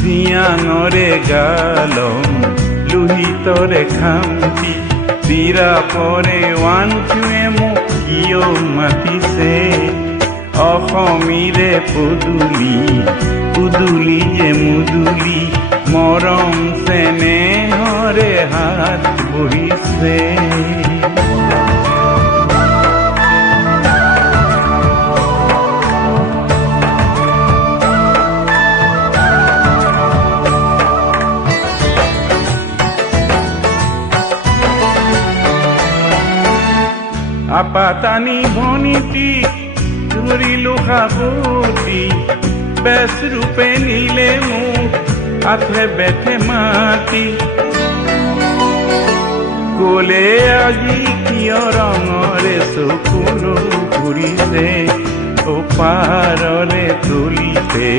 ধিয়াঙৰে গালম লোহিতৰে খামটি চিৰা পৰে ৱানকুৱে মোক কিয় মাতিছে অসমীৰে পদূলি পুদুলি যে মুদুলি মৰম চেনেহৰে হাত বহিছে আপাতানি ভনিটি ধৰিলো সাবতি বেশ ৰূপে নিলে মোক আথে বেথে মাতি কলে আজি কিয় ৰঙৰে চকুলো ঘূৰিছে অপাৰলে তুলিছে